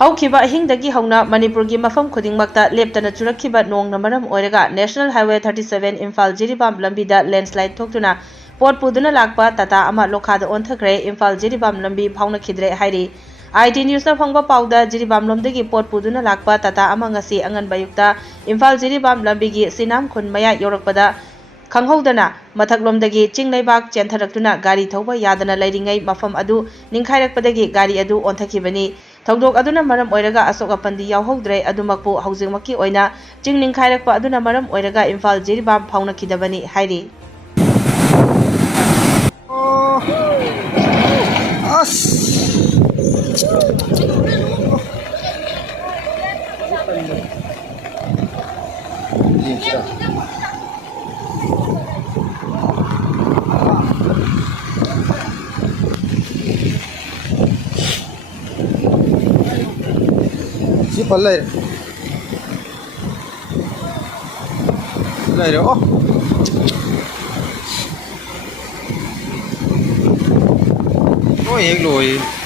ꯍꯧꯈꯤꯕ ꯑꯍꯤꯡꯗꯒꯤ ꯍꯧꯅ ꯃꯅꯤꯄꯨꯔꯒꯤ ꯃꯐꯝ ꯈꯨꯗꯤꯡꯃꯛꯇ ꯂꯦꯞꯇꯅ ꯆꯨꯔꯛꯈꯤꯕ ꯅꯣꯡꯅ ꯃꯔꯝ ꯑꯣꯏꯔꯒ ꯅꯦꯁꯅꯦꯜ ꯍꯥꯏꯋꯦ 37 ꯏꯝꯐꯥꯜ ꯖꯤꯔꯤꯕꯥꯝ ꯂꯝꯕꯤꯗ ꯂꯦꯟꯁ꯭ꯂꯥꯏꯗ ꯊꯣꯛꯇꯨꯅ ꯄꯣꯠ ꯄꯨꯗꯨꯅ ꯂꯥꯛꯄ ꯇꯥꯇꯥ ꯑꯃ ꯂꯣꯈꯥꯗ ꯑꯣꯟꯊꯈ꯭ꯔꯦ ꯏꯝꯐꯥꯜ ꯖꯤꯔꯤꯕꯥꯝ ꯂꯝꯕꯤ ꯐꯥꯎꯅꯈꯤꯗ꯭ꯔꯦ ꯍꯥꯏꯔꯤ IT न्यूज़ꯅ ꯐꯪꯕ ꯄꯥꯎꯗ ꯖꯤꯔꯤꯕꯥꯝ ꯂꯣꯝꯗꯒꯤ ꯄꯣꯠ ꯄꯨꯗꯨꯅ ꯂꯥꯛꯄ ꯇꯥꯇꯥ ꯑꯃ ꯉꯁꯤ ꯑꯉꯟꯕ ꯑꯌꯨꯛꯇ ꯏꯝꯐꯥꯜ ꯖꯤꯔꯤꯕꯥꯝ ꯂꯝꯕꯤꯒꯤ ꯁꯤꯅꯥꯝ ꯈꯨꯟ ꯃꯌꯥ ꯌꯧꯔꯛꯄꯗ ꯈꯪꯍꯧꯗꯅ ꯃꯊꯛꯂꯣꯝꯗꯒꯤ ꯆꯤꯡ ꯂꯩꯕꯥꯛ ꯆꯦꯟꯊꯔꯛꯇꯨꯅ ꯒꯥꯔꯤ ꯊꯧꯕ ꯌꯥꯗꯅ ꯂꯩꯔꯤꯉꯩ ꯃꯐꯝ ꯑꯗꯨ ꯅꯤꯡꯈꯥꯏꯔꯛꯄꯗꯒꯤ ꯒꯥꯔꯤ ꯑꯗꯨ ꯑꯣꯟꯊꯈꯤꯕꯅꯤ ꯊꯧꯗꯣꯛ ꯑꯗꯨꯅ ꯃꯔꯝ ꯑꯣꯏꯔꯒ ꯑꯁꯣꯛ ꯑꯄꯟꯗꯤ ꯌꯥꯎꯍꯧꯗ꯭ꯔꯦ ꯑꯗꯨꯃꯛꯄꯨ ꯍꯧꯖꯤꯛꯃꯛꯀꯤ ꯑꯣꯏꯅ ꯆꯤꯡ ꯅꯤꯡꯈꯥꯏꯔꯛꯄ ꯑꯗꯨꯅ ꯃꯔꯝ ꯑꯣꯏꯔꯒ ꯏꯝꯐꯥꯜ ꯖꯤꯔꯤꯕꯥꯝ ꯐꯥꯎꯅꯈꯤꯗꯕꯅꯤ ꯍꯥꯏꯔꯤ Si palai lai oh oh ek loi